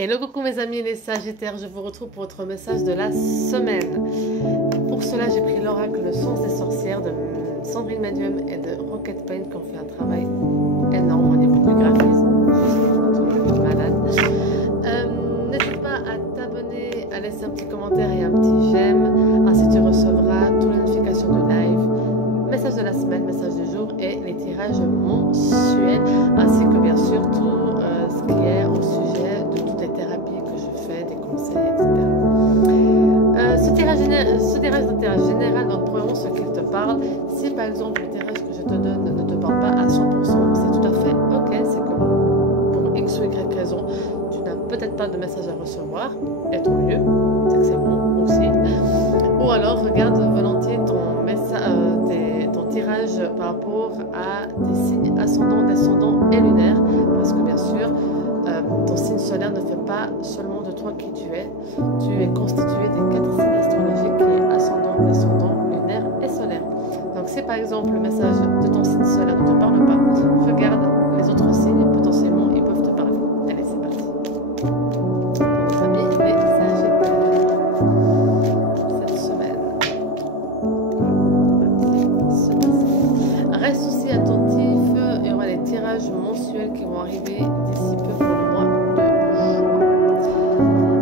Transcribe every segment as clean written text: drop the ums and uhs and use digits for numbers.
Hello, coucou mes amis les Sagittaires, je vous retrouve pour votre message de la semaine. Pour cela, j'ai pris l'oracle Le Sens des Sorcières de Sandrine Medium et de Rocket Paint qui ont fait un travail énorme au niveau du graphisme. Je suis malade. N'hésite pas à t'abonner, à laisser un petit commentaire et un petit j'aime. Ainsi tu recevras toutes les notifications de live, message de la semaine, message du jour et les tirages mensuels, ainsi que bien sûr tout ce qui est au sujet de toutes les thérapies que je fais, des conseils, etc. Ce tirage d'intérêt général, donc premièrement ce qu'il te parle. Si par exemple le tirage que je te donne ne te parle pas à 100%, c'est tout à fait ok, c'est que pour X ou Y raison, tu n'as peut-être pas de message à recevoir, et tant mieux, c'est que c'est bon aussi. Ou alors regarde volontiers ton tirage par rapport à des signes ascendants, descendants et lunaires, parce que bien sûr, ton signe solaire ne fait pas seulement de toi qui tu es constitué des 4 signes astrologiques qui est ascendant, descendant, lunaire et solaire. Donc si par exemple le message de ton signe solaire ne te parle pas, regarde les autres signes, potentiellement ils peuvent te parler. Allez, c'est parti. Nos amis les Sagittaires, cette semaine. Reste aussi attentif, il y aura les tirages mensuels qui vont arriver d'ici peu pour le mois de juin.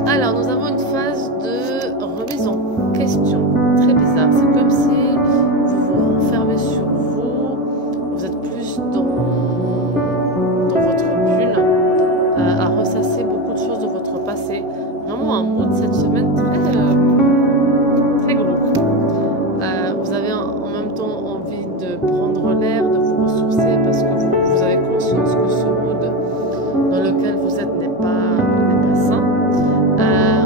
Alors, nous avons une phase de remise en question, très bizarre. C'est comme si vous vous renfermez sur vous, vous êtes plus dans votre bulle, à ressasser beaucoup de choses de votre passé. Vraiment un mood cette semaine très glauque. Vous avez en même temps envie de prendre l'air, de vous ressourcer parce que vous avez conscience que ce mood dans lequel vous êtes n'est pas sain.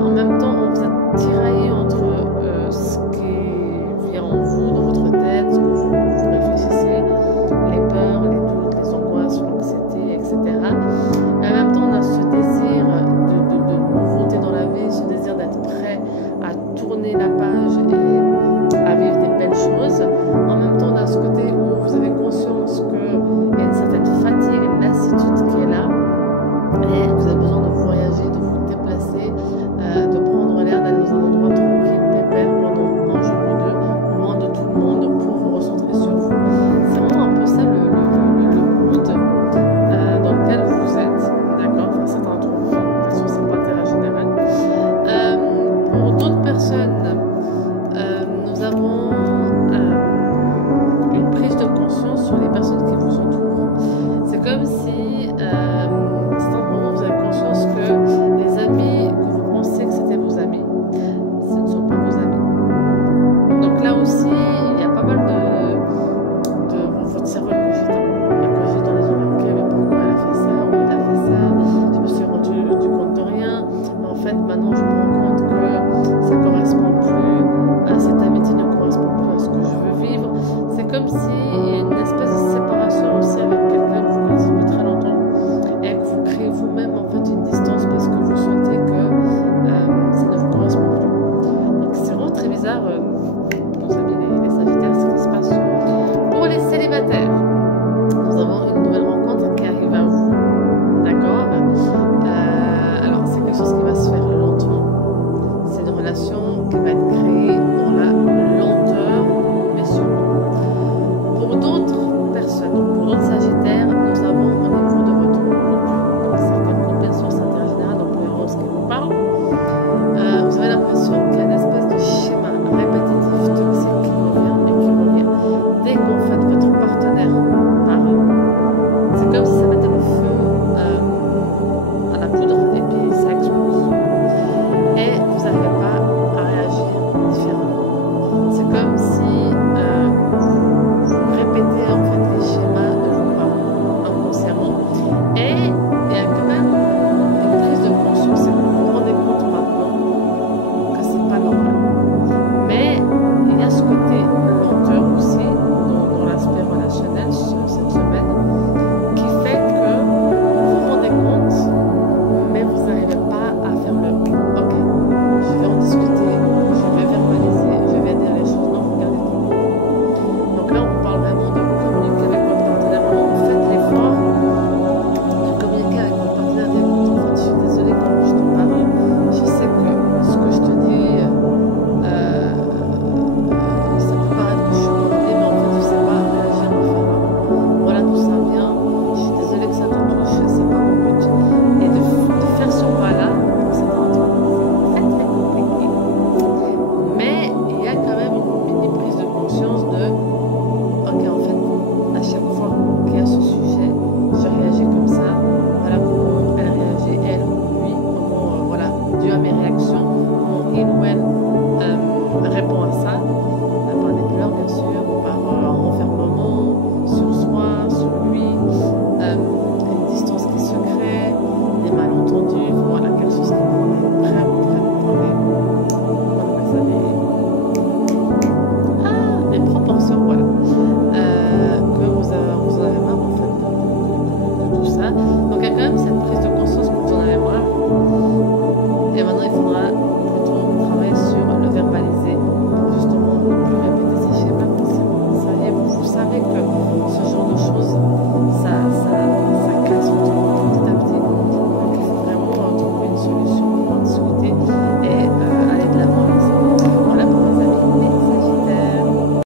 En même temps, vous êtes tiraillé entre ce qui vient en vous, dans votre tête, ce que vous réfléchissez, les peurs, les doutes, les angoisses, l'anxiété, etc. Et en même temps, on a ce désir de nouveauté dans la vie, ce désir d'être prêt à tourner la page et à vivre des belles choses. En même temps, on a ce côté où vous avez conscience qu'il y a une certaine fatigue, une lassitude qui est là. Et vous avez besoin de voyager, de vous déplacer,